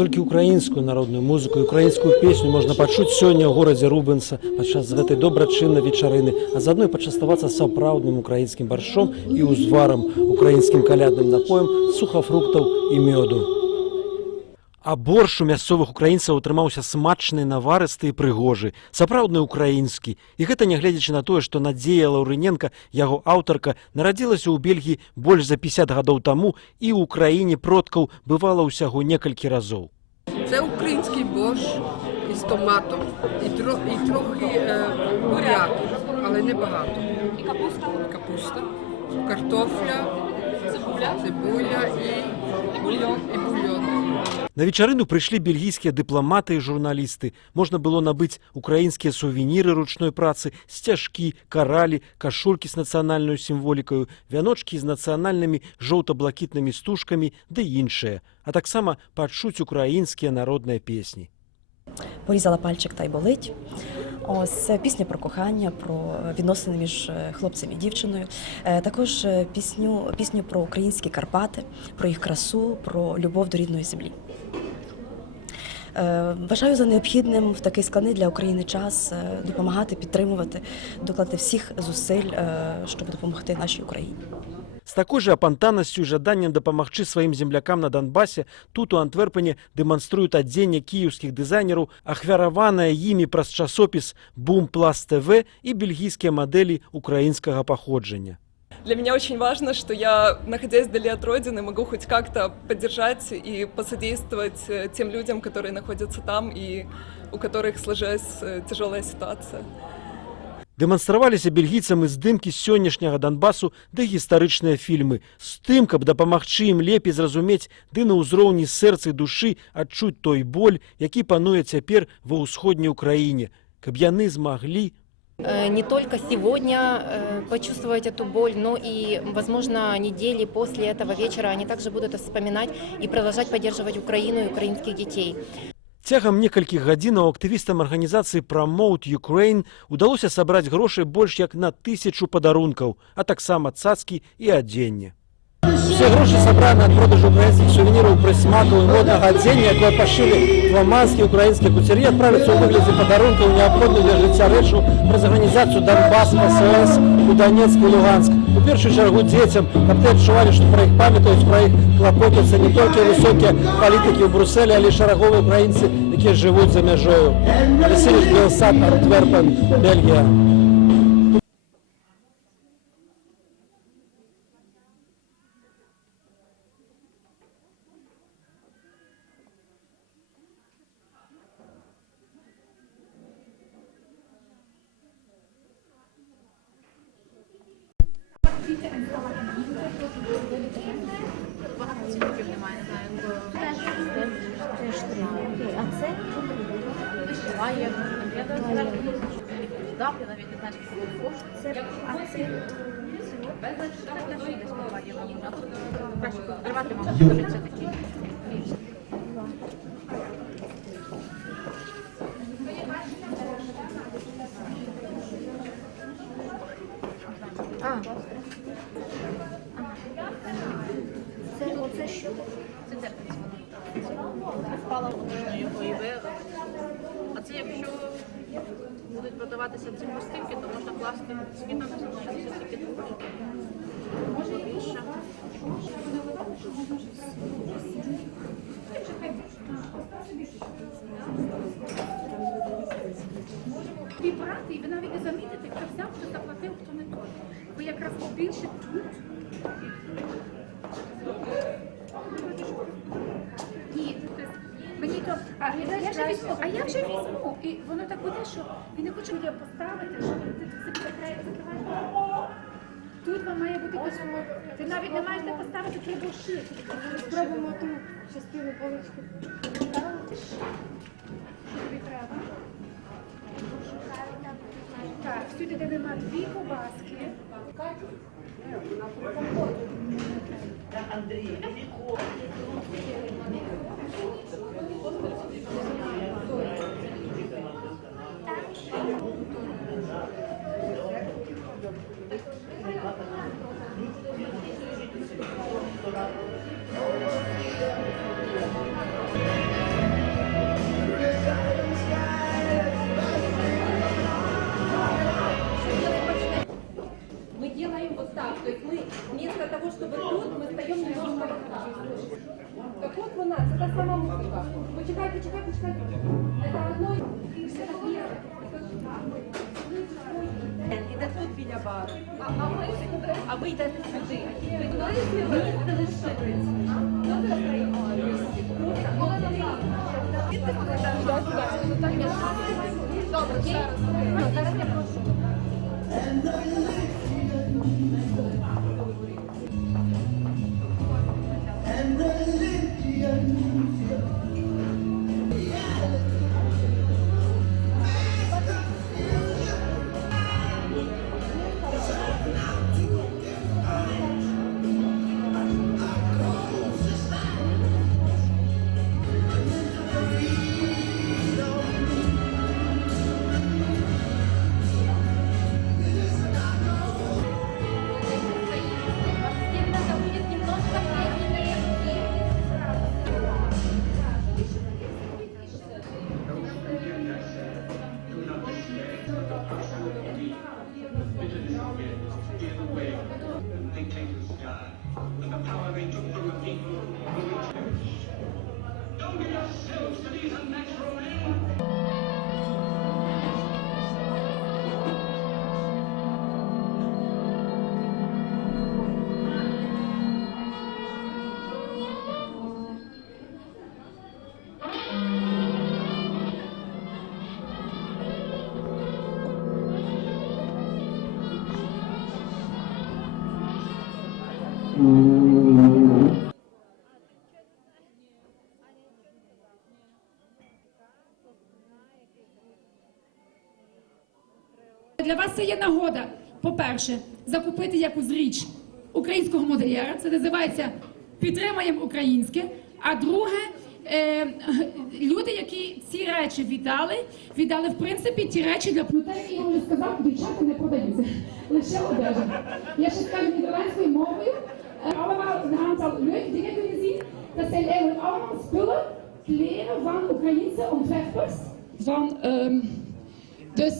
толькі украінскую народную музыку і украінскую песню можна пачуць сёння ў горадзе Рубенса падчас гэтай добрачыннай вечарыны, а заадно і пачаставацца сапраўдным украінскім баршчом і узварам, украінскім калядным напоем, сухафруктаў і мёду. А борщ у мясцовых украінцаў атрымаўся смачны, наварысты і прыгожы, сапраўдны украінскі. І гэта нягледзячы на тое, што Надзея Лаўрыненка, яго аўтарка, нарадзілася ў Бельгіі больш за 50 гадоў таму і ў краіне продкаў бывала ўсяго некалькі разоў. Це український борщ із томатом і трохи буряку, але не багато. І капуста? Капуста, картопля, цибуля і бульйон. На вечарыну прыйшлі бельгійскія дыпламаты і журналісты. Можна было набыць украінскія сувеніры ручной працы, сцяжкі, каралі, кашулькі з нацыянальнай сімволікаю, вяночкі з нацыянальнымі жоўта-блакітнымі стужкамі ды іншыя, а таксама пачуць українські народныя песні. Порізала пальчик та й болить. Ось пісня про кохання, про відносини між хлопцем і дівчиною. Також пісню про українські Карпати, про їх красу, про любов до рідної землі. Вважаю за необхідним в такий складний для України час допомагати, підтримувати, докладати всіх зусиль, щоб допомогти нашій Україні. З такой жа апантанасцю і жаданнем дапамагчы сваім землякам на Донбасе тут у Антверпене дэманструюць адзенне кіеўскіх дызайнераў, ахвяраванае імі праз часопіс «Бум Пласт ТВ» і бельгійскія мадэлі украінскага паходжання. Для меня очень важно, что я, находясь вдали от родины, могу хоть как-то поддержать и посодействовать тем людям, которые находятся там и у которых сложилась тяжелая ситуация. Дэманстраваліся бельгійцам і здымкі з сённяшняга Донбасу ды гістарычныя фільмы, з тым, каб дапамагчы ім лепей зразумець ды на ўзроўні сэрца і душы адчуць той боль, які пануе цяпер ва ўсходняй Украіне, каб яны змаглі не только сегодня почувствовать эту боль, но и, возможно, недели после этого вечера они также будут вспоминать и продолжать поддерживать Украину и украинских детей. Цягам некалькіх гадзінаў актывістам арганізацыі Promote Ukraine удалося сабраць грошай больш як на 1000 падарункаў, а таксама цацкі і адзенне. Усе грошы сабраны ад продажу украінскіх сувеніраў, прысмакаў і моднага адзення, якое пашылі фламандскія украінскія куцяры, адправяцца ў выглядзе падарункаў неабходных для жыцця рэчаў праз арганізацыю Донбас СОС у Донецк і Луганск. У першую чаргу дзецям, каб ты адчувалі, што пра іх памятаюць, пра іх клапоцяцца не толькі высокія палітыкі ў Брусэлі, але і шараговыя украінцы, якія жывуць за мяжою. Василь Белсад, Антверпен, Бельгія. Це що? Це впала його і а це якщо будуть продаватися ці пластинки, то можна класти світло на залишитися тільки тут. Може більше. І брати, і ви навіть не замітите, хто взяв, хто заплатив, хто не той. Ви якраз побільше тут. Ні, мені то, а я вже візьму. І воно так буде, що він не хоче людей поставити, що ти закриває. Тут вам має бути космо. Ти навіть не маєш де поставити, треба шити. Спробуємо ту частину поличку. Що тобі треба? Так, сюди де нема 2 ковбаски. Андрій, Так от вона, це та сама музика. Почекайте. Це одно іде тут біля бару. А ви йдете сюди. Ви лишились. Добре, зараз я прошу. Для вас це є нагода, по-перше, закупити якусь річ українського модельєра, це називається «Підтримаємо українське», а друге, люди, які ці речі віддали в принципі ті речі для плюта, які я вам сказав, дівчата не продаються, лише одежа. Я ще скажу нідерландською мовою, allemaal een aantal leuke dingen kunnen zien. Dat zijn eigenlijk allemaal spullen, kleren van Oekraïense ontwerpers. Dus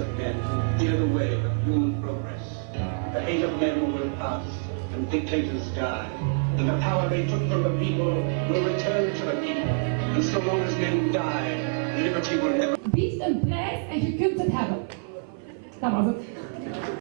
of men who clear the way of human progress. The hate of men will pass, and dictators die. And the power they took from the people will return to the people. And so long as men die, liberty will never... Bied een prijs en je kunt het hebben. Dat was het.